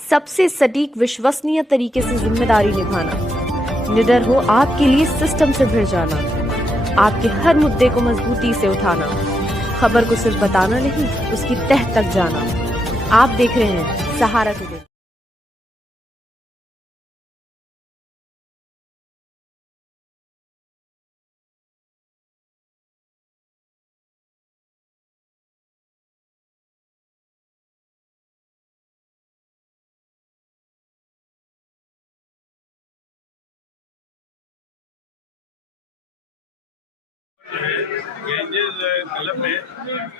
सबसे सटीक विश्वसनीय तरीके से जिम्मेदारी निभाना, निडर हो आपके लिए सिस्टम से भिड़ जाना, आपके हर मुद्दे को मजबूती से उठाना, खबर को सिर्फ बताना नहीं उसकी तह तक जाना। आप देख रहे हैं सहारा टुडे। जिस क्लब में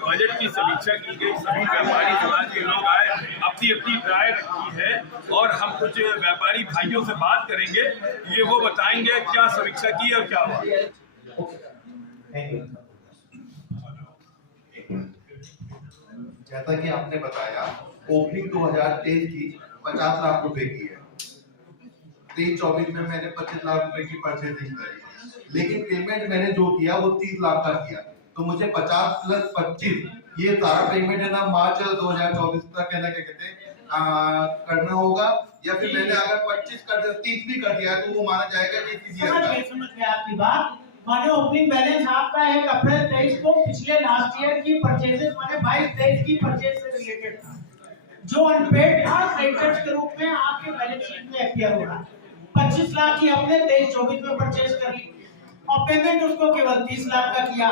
बजट की समीक्षा की गई, सभी व्यापारी समाज के लोग आए, अपनी अपनी राय रखी है और हम कुछ व्यापारी भाइयों से बात करेंगे। ये वो बताएंगे क्या समीक्षा की और क्या हुआ। जैसा कि आपने बताया, ओपनिंग 2023 की 50 लाख रुपए की है। 23-24 में मैंने 25 लाख रुपए की परचेजिंग करी, लेकिन पेमेंट मैंने जो किया वो 30 लाख का किया। तो मुझे 50 प्लस 25 ये सारा पेमेंट है ना मार्च 2024 तक है ना क्या कहते हैं करना होगा, या फिर मैंने अगर 25 कर दिया 30 भी कर दिया तो वो माना जाएगा कि समझ गया आपकी बात। माने ओपनिंग बैलेंस आपका 1 अप्रैल 23 को पिछले लास्ट ईयर की परचेजेस माने 22-23 की परचेज से रिलेटेड था, जो अनपेड था क्रेडिटर्स के रूप में आपके बैलेंस शीट में अपीयर हो रहा है। 25 लाख की हमने 23-24 में परचेज कर ली और पेमेंट उसको केवल 30 लाख का किया।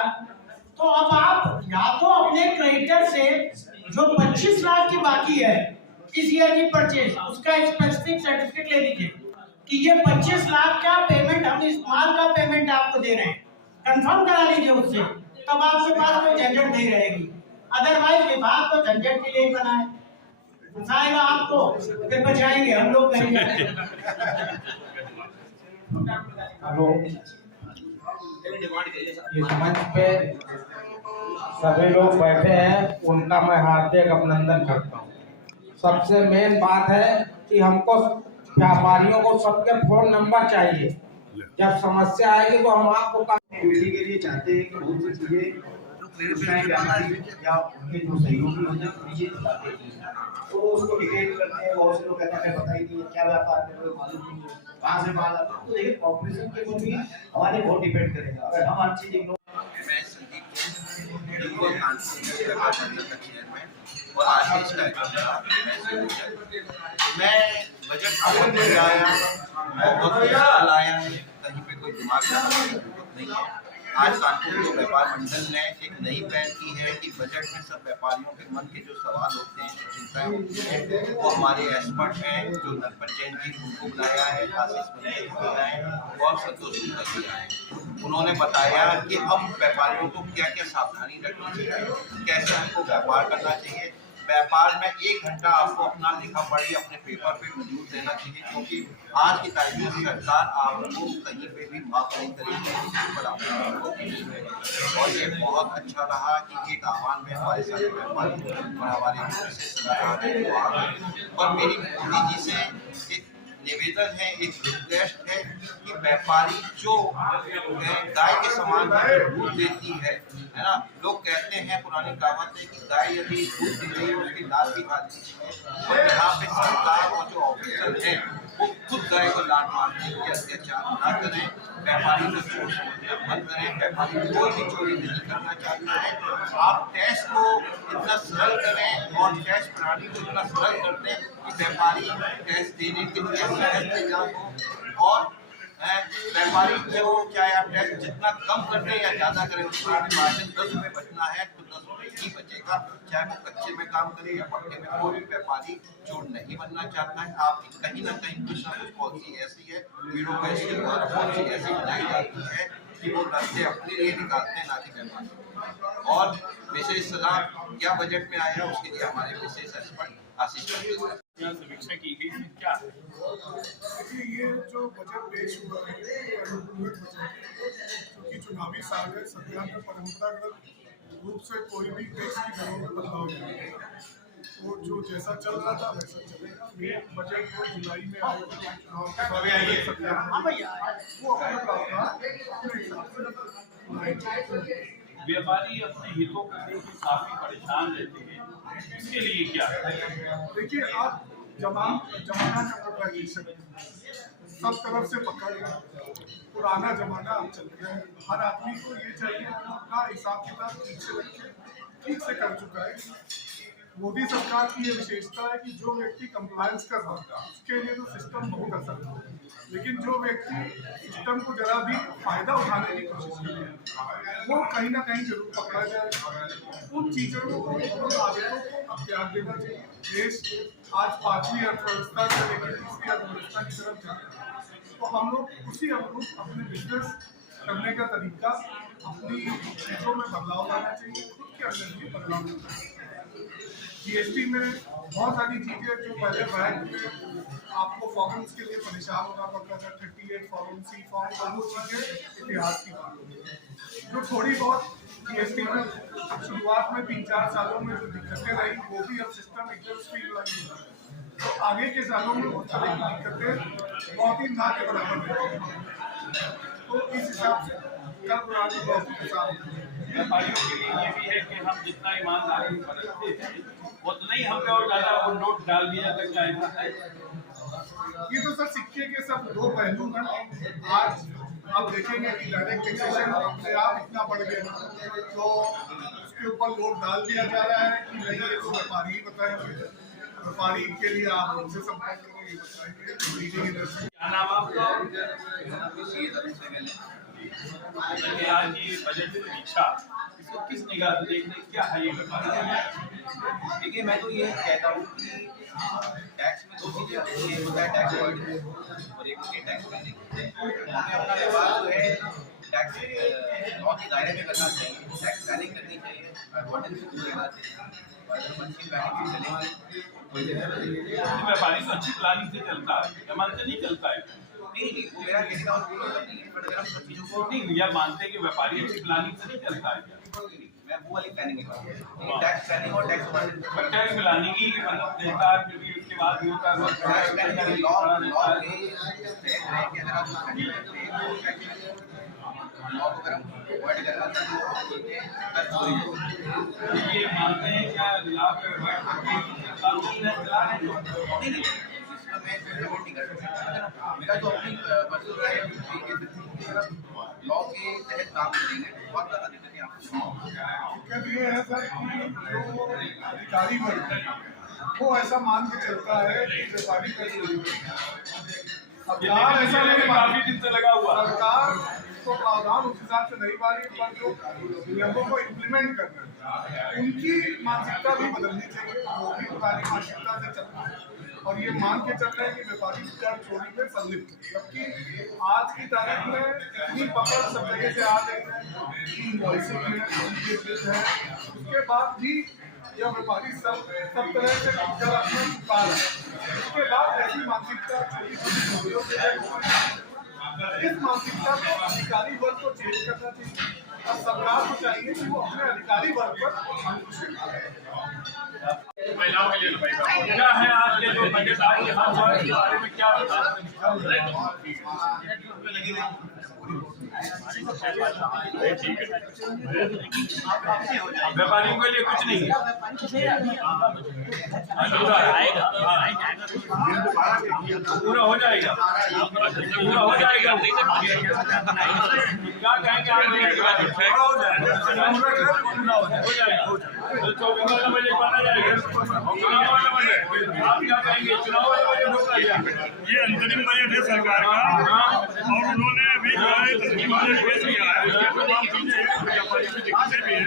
तो अब आप या तो अपने क्रेडिटर से जो 25 लाख की बाकी है इस ईयर की परचेज, उसका स्पेसिफिक सर्टिफिकेट ले लीजिए कि ये 25 लाख का पेमेंट हम इस माल का पेमेंट आपको दे रहे हैं, कंफर्म करा लीजिए उससे, तब आपके पास कोई झंझट नहीं रहेगी। अदरवाइज विभाग तो झंझट के लिए बना है, फंसाएगा आपको, फिर बचाएंगे हम लोग करेंगे। हेलो, इस मंच पे सभी लोग बैठे हैं, उनका मैं हार्दिक अभिनंदन करता हूँ। सबसे मेन बात है कि हमको व्यापारियों को सबके फोन नंबर चाहिए। जब समस्या आएगी तो हम आपको ड्यूटी के लिए चाहते हैं कि बहुत सी चीजें व्यापारी या उनके जो सहयोगी होते हैं उनकी चाहते हैं, तो उसको डिटेल करते हैं। बहुत से लोग कहते हैं बताइए कि क्या व्यापार कर रहे हो, मालूम नहीं है कहाँ से माल आता है। तो देखिए कॉर्पोरेशन के ऊपर भी हमारे बहुत डिपेंड करेगा। अगर हम हर चीज इग्नोर। मैं संदीप चेयरमैन और आशीष मैं बजट बहुत आया, बहुत आया है, कहीं पे कोई दिमाग लगाने की जरूरत नहीं है। आज कानपुर जो व्यापार मंडल ने एक नई पहल की है कि बजट में सब व्यापारियों के मन के जो सवाल होते हैं, जो चिंताएं होती हैं, वो हमारे एक्सपर्ट हैं जो नरपत जैन जी उनको बुलाया है, आशीष मंदिर को बुलाया है और संतोष को बुलाया है। उन्होंने बताया कि हम व्यापारियों को क्या क्या सावधानी रखनी चाहिए, कैसे हमको व्यापार करना चाहिए। व्यापार में 1 घंटा आपको अपना लिखा पढ़ी अपने पेपर पे मौजूद रहना चाहिए, क्योंकि आज की तारीख में सरकार आपको कहीं पे भी माफ नहीं करेगी और ये बहुत अच्छा रहा कि एक आह्वान में हमारे सारे व्यापारी और हमारे और मेरी मोदी जी से एक निवेदन है, एक रिक्वेस्ट है कि व्यापारी जो गाय के समान दूध देती है ना। लोग कहते हैं, पुरानी कहावत है कि गाय यदि दूध दे रही है उसकी लात भी खाती है, और यहाँ पे सरकार और जो ऑफिसर हैं वो खुद गाय को लात मारने के अत्याचार न करें। व्यापारी को चोर समझना बंद करें। व्यापारी कोई भी चोरी नहीं करना चाहता है। आप टैक्स को इतना सरल करें और टैक्स प्रणाली को इतना सरल कर दें कि व्यापारी टैक्स देने के लिए सहज तैयार हो, और व्यापारी जो चाहे आप टैक्स जितना कम कर दें या ज्यादा करें, उसका मार्जिन 10 रुपये बचना है तो 10 रुपये ही बचेगा, चाहे वो कच्चे में काम करे या पक्के में। कोई भी व्यापारी चोर नहीं बनना चाहता है। आप कहीं ना कहीं कुछ ना कुछ पॉलिसी ऐसी है, ब्यूरोक्रेसी के द्वारा पॉलिसी ऐसी बनाई जाती है कि वो रास्ते अपने लिए निकालते हैं, ना कि व्यापारी। और विशेष सलाह क्या बजट में आया उसके लिए हमारे विशेष एक्सपर्ट आशीष समीक्षा की गई क्या? ये जो बजट पेश हुआ है क्योंकि चुनावी साल है, सरकार में परंपरागत रूप से कोई भी टैक्स की दरों में बदलाव नहीं है, तो जो जैसा चल रहा था वैसा चलेगा। बजट को जुलाई में आएगा, चुनाव के बाद सरकार वो अपना प्रावधान। व्यापारी अपने हितों को लेकर काफी परेशान रहते हैं, इसके लिए क्या? देखिए, आप जमाना कम्प्यूटराइजेशन सब तरफ से पकड़ पुराना जमाना अब चल गया है। हर आदमी को ये चाहिए कि अपना हिसाब किताब ठीक से रखे, ठीक से कर चुका है। मोदी सरकार की ये विशेषता है कि जो व्यक्ति कंप्लायंस कर रहा है उसके लिए तो सिस्टम बहुत असर है, लेकिन जो व्यक्ति सिस्टम को जरा भी फायदा उठाने की कोशिश करे वो कहीं ना कहीं जरूर पकड़ा जाए। उन चीजों को, उन आदतों को अब त्याग देना चाहिए। देश आज 5वीं अर्थव्यवस्था से लेकर 3वीं अर्थव्यवस्था की तरफ जा रहा है, तो हम लोग उसी अनुरूप अपने बिजनेस करने का तरीका, अपनी चीजों में बदलाव लाना चाहिए, खुद के अंदर भी बदलाव लाना चाहिए। जीएसटी में बहुत सारी चीजें जो पहले बैंक में आपको फॉर्म्स के लिए परेशान होना पड़ता था, 38 फॉर्म, सी फॉर्म, वो चीजें इतिहास की बात होगी। जो थोड़ी बहुत जीएसटी में शुरुआत में 3-4 सालों में जो दिक्कतें रही वो भी अब सिस्टम एकदम स्ट्रीमलाइन हो रहा है, तो आगे के सालों में उस तरह की दिक्कतें बहुत ही ना के बराबर रहेगी। तो इस हिसाब से कर प्रणाली बहुत आसान है। व्यापारियों के लिए ये भी है कि हम जितना ईमानदारी बरतते हैं उतना ही हम पे और ज्यादा वो नोट डाल दिया तक ऐसा है। ये तो सर सिक्के के सब दो पहलू हैं। आज आप देखेंगे कि डायरेक्ट टैक्सेशन अपने आप इतना बढ़ गया, तो उसके ऊपर लोड डाल दिया जा रहा है कि नहीं, ये तो व्यापारी ही बताएंगे, व्यापारी के लिए आप उनसे संपर्क करो, ये बताएंगे। क्या नाम आपका? आज ये बजट समीक्षा इसको किस निगाह से देखने, क्या है ये व्यापारी? देखिए, मैं तो ये कहता हूँ कि टैक्स में दो चीजें होती हैं, एक होता है टैक्स अवॉइडेंस और एक होती है टैक्स प्लानिंग। हमें अपना व्यापार जो है टैक्स लॉ के दायरे में करना चाहिए, टैक्स प्लानिंग करनी चाहिए, अवॉइडेंस से दूर रहना चाहिए। अच्छी प्लानिंग से चलेंगे, व्यापारी तो अच्छी प्लानिंग से चलता है, जमान से नहीं चलता है। नहीं, वो मेरा कहने का मतलब नहीं है, बट अगर हम सब चीज़ों को नहीं, भैया मानते हैं कि व्यापारी अच्छी प्लानिंग से नहीं चलता है। मैं वो वाली प्लानिंग की बात कर रहा हूँ, टैक्स प्लानिंग और टैक्स अवॉइडेंस। टैक्स प्लानिंग ही मतलब देता है, फिर भी उसके बाद भी होता है टैक्स प्लानिंग लॉ के तहत है कि अगर आप प्लानिंग करते हैं तो टैक्स लॉ को अगर हम अवॉइड करना चाहते हैं ये मानते हैं क्या लाभ कानून है चला रहे हैं? नहीं, सिस्टम में इम्प्लीमेंट नहीं कर सकते। मेरा जो अपनी पर्सनल राय है लॉ के तहत काम करेंगे बहुत ज़्यादा दिक्कतें आपको। दिक्कत ये है सर कि जो अधिकारी वर्ग है वो ऐसा मान के चलता है कि व्यापारी कर सरकार ऐसा नहीं, काफी दिन से लगा हुआ सरकार तो प्रावधान उस हिसाब से नहीं पा रही, पर जो नियमों को इम्प्लीमेंट करना है उनकी मानसिकता भी बदलनी चाहिए। वो भी पुरानी मानसिकता से चल रहा है और ये मान के चल रहे हैं कि व्यापारी कर चोरी में संलिप्त है, जबकि आज की तारीख में इतनी पकड़ सब जगह से आ गई है, इनवॉइसिंग है, उनके बिल है, उसके बाद भी यह व्यापारी सब तरह से कर अपना छुपा रहा है। उसके बाद ऐसी मानसिकता इस मानसिकता को अधिकारी वर्ग को चेंज करना चाहिए और सरकार को चाहिए कि वो अपने अधिकारी वर्ग पर अंकुश महिलाओं के लिए क्या है आज के जो बजट आए के बारे में क्या व्यापारियों के लिए कुछ नहीं है, पूरा हो जाएगा, पूरा हो जाएगा। क्या कहेंगे हो जाएगा, तो 24 वाला बजट बना जाएगा, चुनाव वाला बजट आप क्या कहेंगे? चुनाव वाला बजट होगा क्या? ये अंतरिम बजट है सरकार का और उन्होंने अभी जो है अंतरिम बजट पेश किया है, तमाम चीजें व्यापारी की दिक्कतें भी है।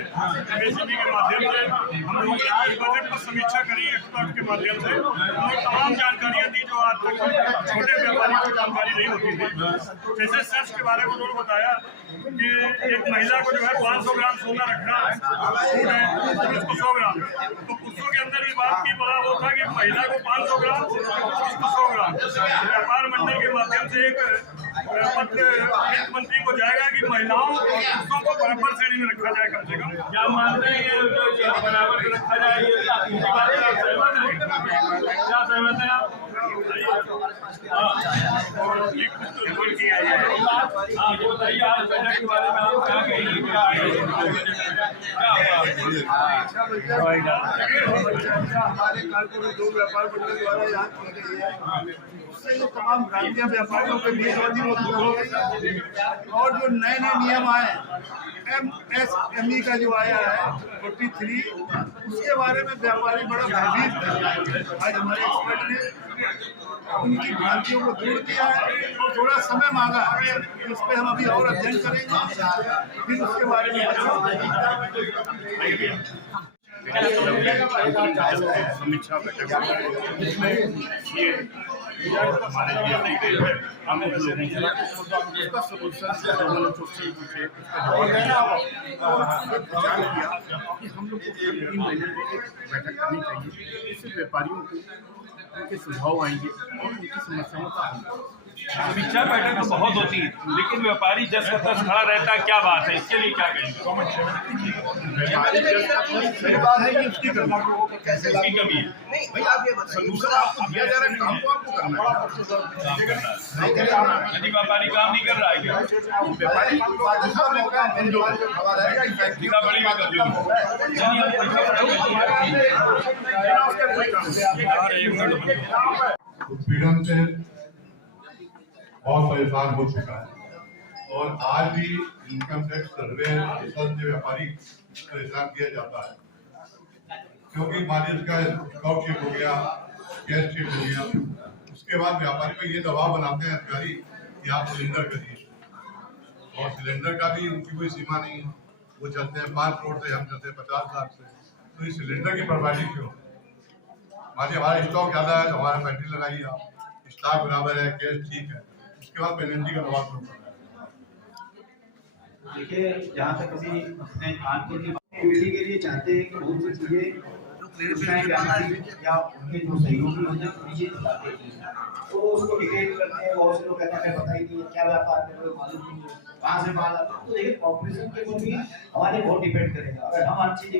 एमएसएमई के माध्यम से हम लोगों ने इस बजट पर समीक्षा करी एक्सपर्ट के माध्यम से और तमाम जानकारियां दी जो आज तक छोटे व्यापारी को जानकारी नहीं होती थी। जैसे सेस के बारे में उन्होंने बताया कि एक महिला को जो है 500 ग्राम सोना रखना है, छूट है पुरुष को 100 ग्राम, तो पुरुषों के अंदर भी बात की बड़ा वो था कि महिला को 500 ग्राम पुरुष को 100 ग्राम। व्यापार मंडल के माध्यम से एक पत्र वित्त मंत्री को जाएगा कि महिलाओं और पुरुषों को बराबर श्रेणी में रखा जाए कम से कम। क्या मानते हैं ये बराबर रखा जाए, इनकी बात से आप सहमत हैं? क्या सहमत हैं आप? ये कुछ तो रिपोर्ट किया जाए। आप बताइए आज बजट के बारे में आप क्या कहेंगे? हमारे कारखाने दो व्यापार मंडल द्वारा यहाँ की गई है, उससे जो तमाम भ्रांतियां व्यापारियों के बीच होती वो दूर हो गई और जो नए नए नियम आए MSME का जो आया है 43 उसके बारे में व्यापारी बड़ा भयभीत है। आज हमारे एक्सपर्ट ने उनकी भ्रांतियों को दूर किया है और थोड़ा समय मांगा है, इस पे हम अभी और अध्ययन करेंगे, फिर उसके बारे में समीक्षा बैठक जिसमें ये हमारे लिए दी गई है, हम उन लोगों को उसका सलूशन से उन्होंने क्वेश्चन पूछे, उसका जवाब दिया और विचार किया कि हम लोग को 3 महीने में एक बैठक करनी चाहिए, इससे व्यापारियों को उनके सुझाव आएंगे और उनकी समस्याओं का हल। समीक्षा बैठक तो बहुत होती है, लेकिन व्यापारी जस का तस खड़ा रहता है, क्या बात है, इसके लिए क्या कहेंगे? सही बात है कि उसकी कमी है भाई, आप ये सलूशन आपको दिया जा रहा है, काम को आपको करना है। यदि व्यापारी काम नहीं कर रहा है क्या? व्यापारी इतना बड़ी बात उत्पीड़न से बहुत परेशान हो चुका है और आज भी इनकम टैक्स सर्वे से व्यापारी परेशान किया जाता है, क्योंकि मान लीजिए इसका स्टॉक शीट हो गया, गैस शीट हो गया, उसके बाद व्यापारी को ये दबाव बनाते हैं अधिकारी कि आप सिलेंडर करिए, और सिलेंडर का भी उनकी कोई सीमा नहीं है, वो चलते हैं 5 करोड़ से, हम चलते हैं 50 लाख से, तो इस सिलेंडर की बर्बादी क्यों? मान लीजिए हमारा स्टॉक ज़्यादा है तो हमारा बैटरी लगाइए आप, स्टॉक बराबर है, गैस ठीक है, उसके बाद पेनल्टी का दबाव शुरू करना है। देखिए, जहाँ तक अभी अपने कानपुर की एक्टिविटी के लिए चाहते हैं कि बहुत सी चीजें व्यापारी या उनके जो सहयोगी होते हैं उन्हीं चलाते हैं, तो उसको डिटेल करते हैं, बहुत से लोग कहते हैं पता ही नहीं है क्या व्यापार कर रहे हो, मालूम नहीं है कहाँ से माल आता है। तो देखिए, कॉर्पोरेशन के ऊपर भी हमारे बहुत डिपेंड करेगा। अगर हम हर चीज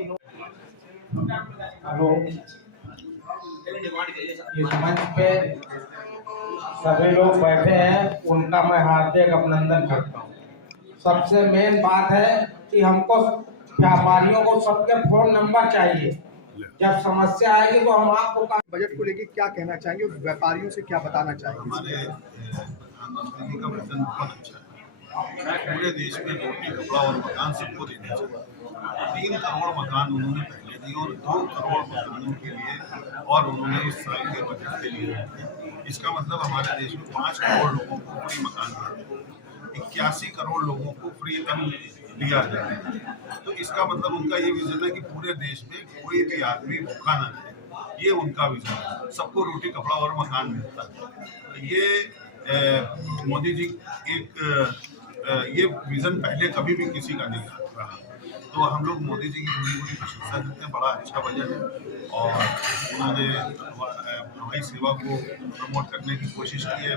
इस मंच पे सभी लोग बैठे हैं, उनका मैं हार्दिक अभिनंदन करता हूँ। सबसे मेन बात है कि हमको व्यापारियों को सबके फोन नंबर चाहिए, जब समस्या आएगी तो हम आपको बजट को लेके क्या कहना चाहेंगे और व्यापारियों से क्या बताना चाहेंगे? हमारे प्रधानमंत्री जी का विजन बहुत अच्छा है, पूरे देश में रोटी, कपड़ा और मकान सबको देना चाहिए। 3 करोड़ मकान उन्होंने पहले दिए और 2 करोड़ मकानों के लिए और उन्होंने इस साल के बजट के लिए, इसका मतलब हमारे देश में 5 करोड़ लोगों को फ्री मकान मिलते हैं, 81 करोड़ लोगों को फ्री अन्न दिया जाता है। तो इसका मतलब उनका ये विजन है कि पूरे देश में कोई भी आदमी भूखा ना रहे, ये उनका विजन है। सबको रोटी, कपड़ा और मकान मिलता है। ये मोदी जी ये विजन पहले कभी भी किसी का नहीं रहा, तो हम लोग मोदी जी की पूरी प्रशंसा करते हैं। बड़ा अच्छा बजट है और उन्होंने हवाई सेवा को प्रमोट करने की कोशिश की है।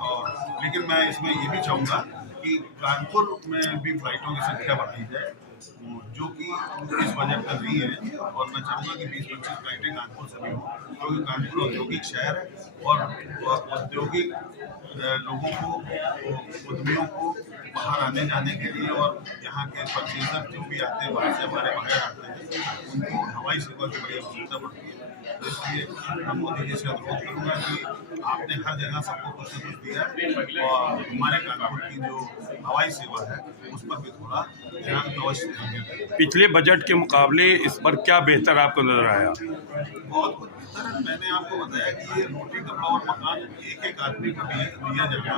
और लेकिन मैं इसमें ये भी चाहूँगा कि कानपुर में भी फ्लाइटों की संख्या बढ़ाई जाए, जो कि इस बजट में नहीं है, और मैं चाहूँगा कि 20-25 फ्लाइटें कानपुर से भी हों, क्योंकि कानपुर औद्योगिक शहर है और औद्योगिक लोगों को, उद्यमियों को बाहर आने जाने के लिए और यहाँ के परचेजर जो भी आते हैं बाहर से, हमारे बाहर आते हैं, उनको हवाई सेवा की बड़ी आवश्यकता पड़ती है। तो इसलिए मैं मोदी जी से अनुरोध करूँगा कि आपने हर जगह सबको कुछ न कुछ दिया और हमारे कानपुर की जो हवाई सेवा है उस पर भी थोड़ा ध्यान अवश्य देंगे। पिछले बजट के मुकाबले इस पर क्या बेहतर आपको नजर आया? बहुत कुछ बेहतर है। मैंने आपको बताया कि ये रोटी, कपड़ा और मकान एक आदमी को दिया जाएगा,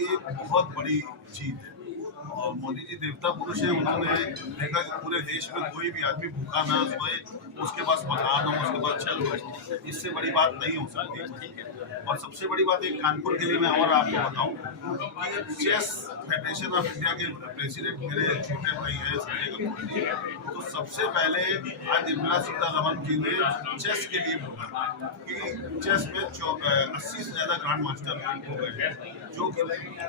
ये बहुत बड़ी चीज़ है। और मोदी जी देवता पुरुष है, उन्होंने देखा कि पूरे देश में कोई भी आदमी भूखा ना सोए, उसके पास मकान हो, उसके पास छत हो, इससे बड़ी बात नहीं हो सकती। और सबसे बड़ी बात एक कानपुर के लिए मैं और आपको बताऊं कि चेस फेडरेशन ऑफ इंडिया के प्रेसिडेंट मेरे छोटे भाई हैं संजय कपूर जी, तो सबसे पहले आज निर्मला सीतारमण जी ने चेस के लिए बोला कि चेस में 80 से ज़्यादा ग्रांड मास्टर हो गए हैं, जो कि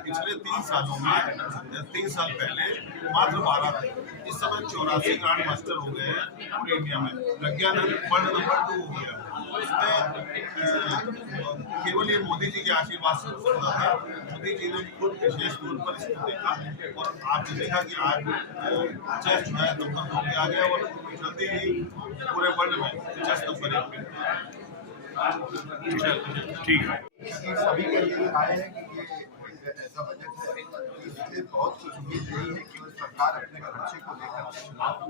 पिछले 3 सालों में 3 साल पहले मात्र 12 थे। इस समय 84 ग्रांड मास्टर हो गए हैं पूरे इंडिया में। प्रज्ञानंद वर्ल्ड नंबर 2 हो गया, उसमें केवल केवल ये मोदी जी के आशीर्वाद से हुआ है। मोदी जी ने खुद विशेष तौर पर इसको देखा और आपने देखा कि आज चेस जो है नंबर 2 पे आ गया और जल्दी ही पूरे वर्ल्ड में चेस नंबर 1 पे। ठीक है। सभी का ये राय है कि ये ऐसा बजट है, इससे बहुत कुछ उम्मीद नहीं है कि सरकार अपने खर्चे को लेकर चुनाव तो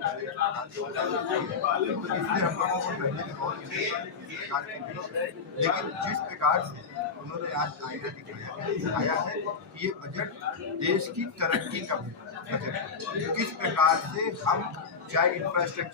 इससे हम लोगों को पहले भी बहुत सरकार के विरोध, लेकिन जिस प्रकार से उन्होंने आज दिखाया है कि ये बजट देश की तरक्की का बजट है, किस प्रकार से हम चाहे इंफ्रास्ट्रक्चर